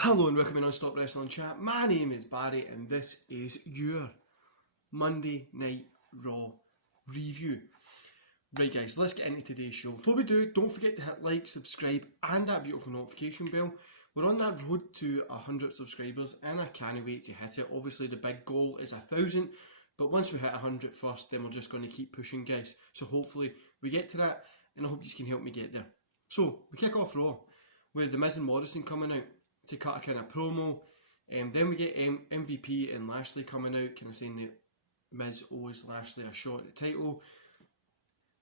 Hello and welcome to Non-Stop Wrestling Chat. My name is Barry and this is your Monday Night Raw review. Right guys, let's get into today's show. Before we do, don't forget to hit like, subscribe and that beautiful notification bell. We're on that road to 100 subscribers and I can't wait to hit it. Obviously the big goal is 1,000, but once we hit 100 first, then we're just going to keep pushing guys. So hopefully we get to that and I hope you can help me get there. So, we kick off Raw with The Miz and Morrison coming out to cut a kind of promo. Then we get MVP and Lashley coming out, kind of saying that Miz owes Lashley a shot at the title.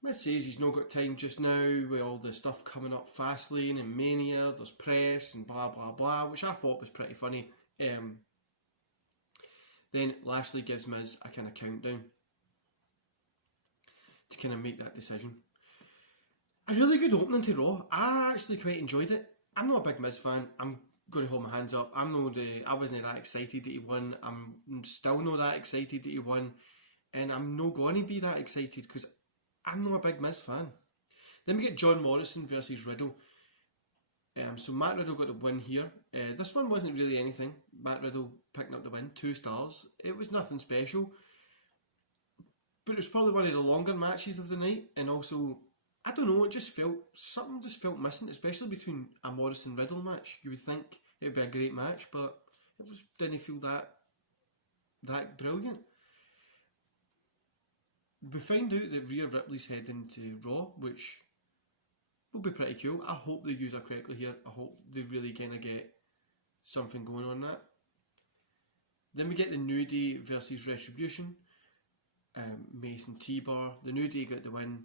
Miz says he's not got time just now with all the stuff coming up, Fastlane and Mania, there's press and blah blah blah, which I thought was pretty funny. Then Lashley gives Miz a kind of countdown to kind of make that decision. A really good opening to Raw. I actually quite enjoyed it. I'm not a big Miz fan. I'm going to hold my hands up. I wasn't that excited that he won. I'm still not that excited that he won. And I'm not going to be that excited because I'm not a big Miz fan. Then we get John Morrison versus Riddle. So Matt Riddle got the win here. This one wasn't really anything. Matt Riddle picking up the win. 2 stars. It was nothing special. But it was probably one of the longer matches of the night. And also, I don't know, something just felt missing, especially between a Morrison Riddle match. You would think it would be a great match, but didn't feel that brilliant. We find out that Rhea Ripley's heading to Raw, which will be pretty cool. I hope they use her correctly here. I hope they really kind of get something going on that. Then we get the New Day versus Retribution. Mason T-Bar. The New Day got the win.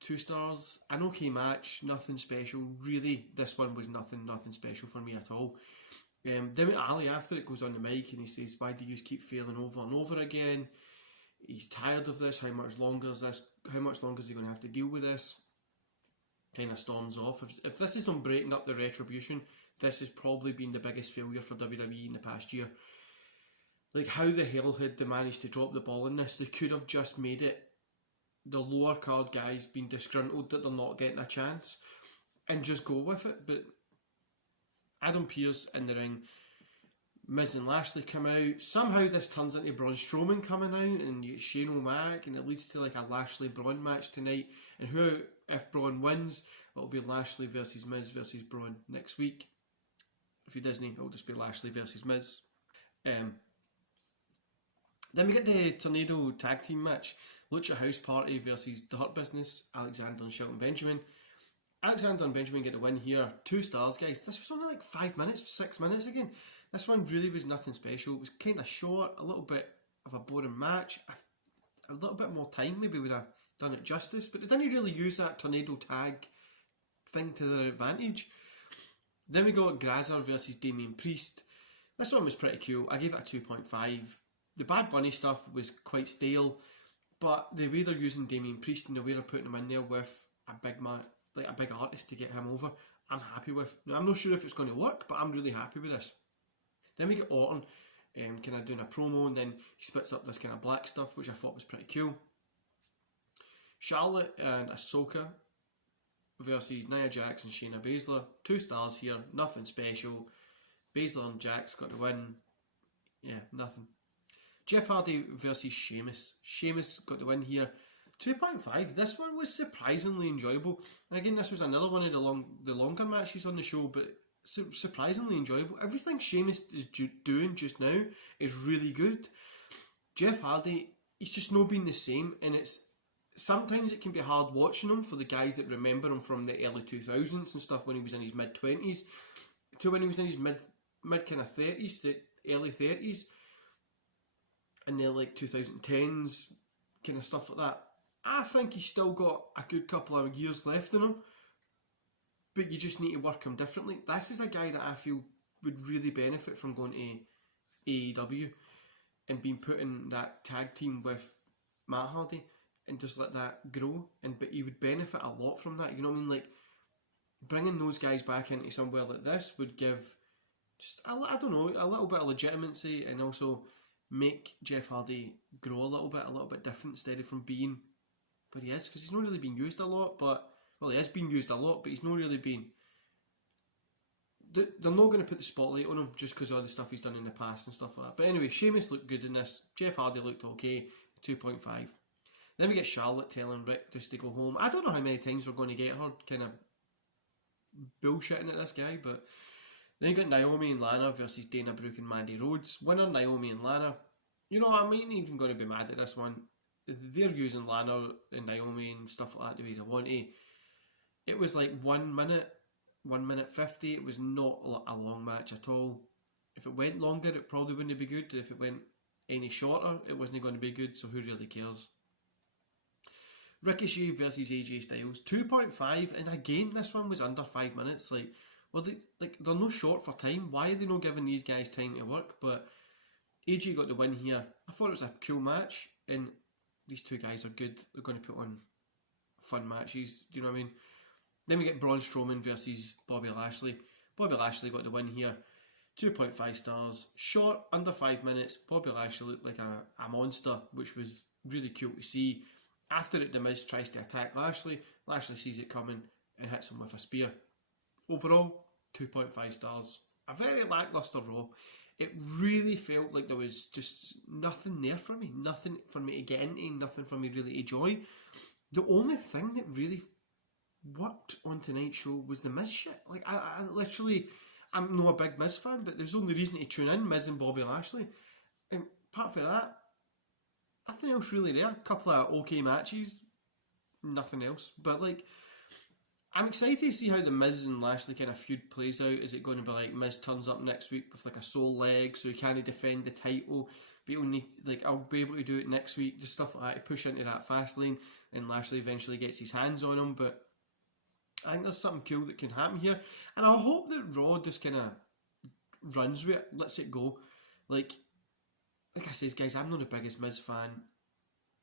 2 stars, an okay match, nothing special. Really, this one was nothing special for me at all. Then Ali after it goes on the mic and he says, why do you keep failing over and over again? He's tired of this. How much longer is he going to have to deal with this? Kind of storms off. If this is on breaking up the Retribution, this has probably been the biggest failure for WWE in the past year. Like, how the hell had they managed to drop the ball in this? They could have just made it the lower card guys being disgruntled that they're not getting a chance and just go with it. But Adam Pearce in the ring, Miz and Lashley come out. Somehow this turns into Braun Strowman coming out and Shane O'Mac, and it leads to like a Lashley Braun match tonight. And if Braun wins, it'll be Lashley versus Miz versus Braun next week. If he doesn't, it'll just be Lashley versus Miz. Then we get the Tornado Tag Team match. Lucha House Party versus The Hurt Business, Alexander and Shelton Benjamin. Alexander and Benjamin get the win here. 2 stars, guys. This was only like 5 minutes, 6 minutes again. This one really was nothing special. It was kind of short, a little bit of a boring match. A little bit more time maybe would have done it justice, but they didn't really use that tornado tag thing to their advantage. Then we got Grazer versus Damian Priest. This one was pretty cool. I gave it a 2.5. The Bad Bunny stuff was quite stale. But the way they're using Damian Priest and the way they're putting him in there with a big man, like a big artist to get him over, I'm happy with. Now, I'm not sure if it's going to work, but I'm really happy with this. Then we get Orton kind of doing a promo, and then he splits up this kind of black stuff, which I thought was pretty cool. Charlotte and Ahsoka versus Nia Jax and Shayna Baszler. 2 stars here, nothing special. Baszler and Jax got the win. Yeah, nothing. Jeff Hardy versus Sheamus. Sheamus got the win here. 2.5. This one was surprisingly enjoyable. And again, this was another one of the longer matches on the show, but surprisingly enjoyable. Everything Sheamus is doing just now is really good. Jeff Hardy, he's just not been the same, and sometimes it can be hard watching him for the guys that remember him from the early 2000s and stuff when he was in his mid-20s to when he was in his mid kind of 30s, the early 30s. And then like 2010s, kind of stuff like that. I think he's still got a good couple of years left in him, but you just need to work him differently. This is a guy that I feel would really benefit from going to AEW and being put in that tag team with Matt Hardy and just let that grow. But he would benefit a lot from that. You know what I mean? Like bringing those guys back into somewhere like this would give just a little bit of legitimacy and also make Jeff Hardy grow a little bit different instead of from being what he is, because he's not really been used a lot, but well, he is being used a lot, but he's not really been they're not going to put the spotlight on him just because of all the stuff he's done in the past and stuff like that. But anyway, Sheamus looked good in this. Jeff Hardy looked okay, 2.5. Then we get Charlotte telling Rick just to go home. I don't know how many times we're going to get her kind of bullshitting at this guy, but then you got Naomi and Lana versus Dana Brooke and Mandy Rhodes. Winner Naomi and Lana. You know, I ain't even going to be mad at this one. They're using Lana and Naomi and stuff like that the way they want to. It was like 1 minute, 1 minute 50. It was not a long match at all. If it went longer, it probably wouldn't be good. If it went any shorter, it wasn't going to be good, so who really cares? Ricochet versus AJ Styles, 2.5, and again, this one was under 5 minutes. Well, they're no short for time. Why are they not giving these guys time to work? But AJ got the win here. I thought it was a cool match, and these two guys are good. They're going to put on fun matches. Do you know what I mean? Then we get Braun Strowman versus Bobby Lashley. Bobby Lashley got the win here. 2.5 stars. Short, under 5 minutes. Bobby Lashley looked like a monster, which was really cool to see. After it, The Miz tries to attack Lashley. Lashley sees it coming and hits him with a spear. Overall, 2.5 stars. A very lacklustre Raw. It really felt like there was just nothing there for me. Nothing for me to get into, nothing for me really to enjoy. The only thing that really worked on tonight's show was the Miz shit. I literally, I'm not a big Miz fan, but there's only reason to tune in, Miz and Bobby Lashley. And apart from that, nothing else really there. A couple of okay matches, nothing else. But I'm excited to see how the Miz and Lashley kind of feud plays out. Is it going to be like Miz turns up next week with a sore leg, so he can't defend the title, but he'll need, I'll be able to do it next week, just stuff like that to push into that fast lane, and Lashley eventually gets his hands on him. But I think there's something cool that can happen here, and I hope that Raw just kind of runs with it, lets it go. Like I said, guys, I'm not the biggest Miz fan.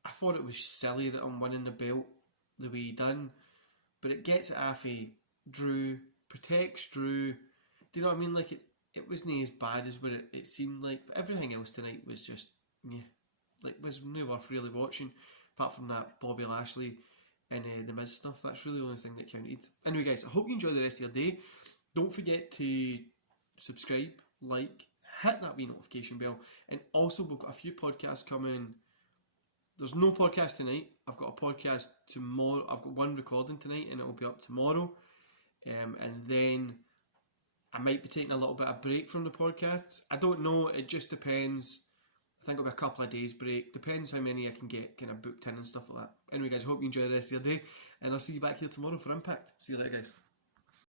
I thought it was silly that I'm winning the belt the way he done, but it gets it off of Drew, protects Drew. Do you know what I mean? It wasn't as bad as what it seemed like, but everything else tonight was just, was not worth really watching, apart from that Bobby Lashley and the Miz stuff. That's really the only thing that counted. Anyway, guys, I hope you enjoy the rest of your day. Don't forget to subscribe, hit that wee notification bell, and also we've got a few podcasts coming. There's no podcast tonight. I've got a podcast tomorrow. I've got one recording tonight, and it will be up tomorrow. And then I might be taking a little bit of break from the podcasts. I don't know. It just depends. I think it'll be a couple of days break. Depends how many I can get kind of booked in and stuff like that. Anyway, guys, I hope you enjoy the rest of your day, and I'll see you back here tomorrow for Impact. See you later, guys.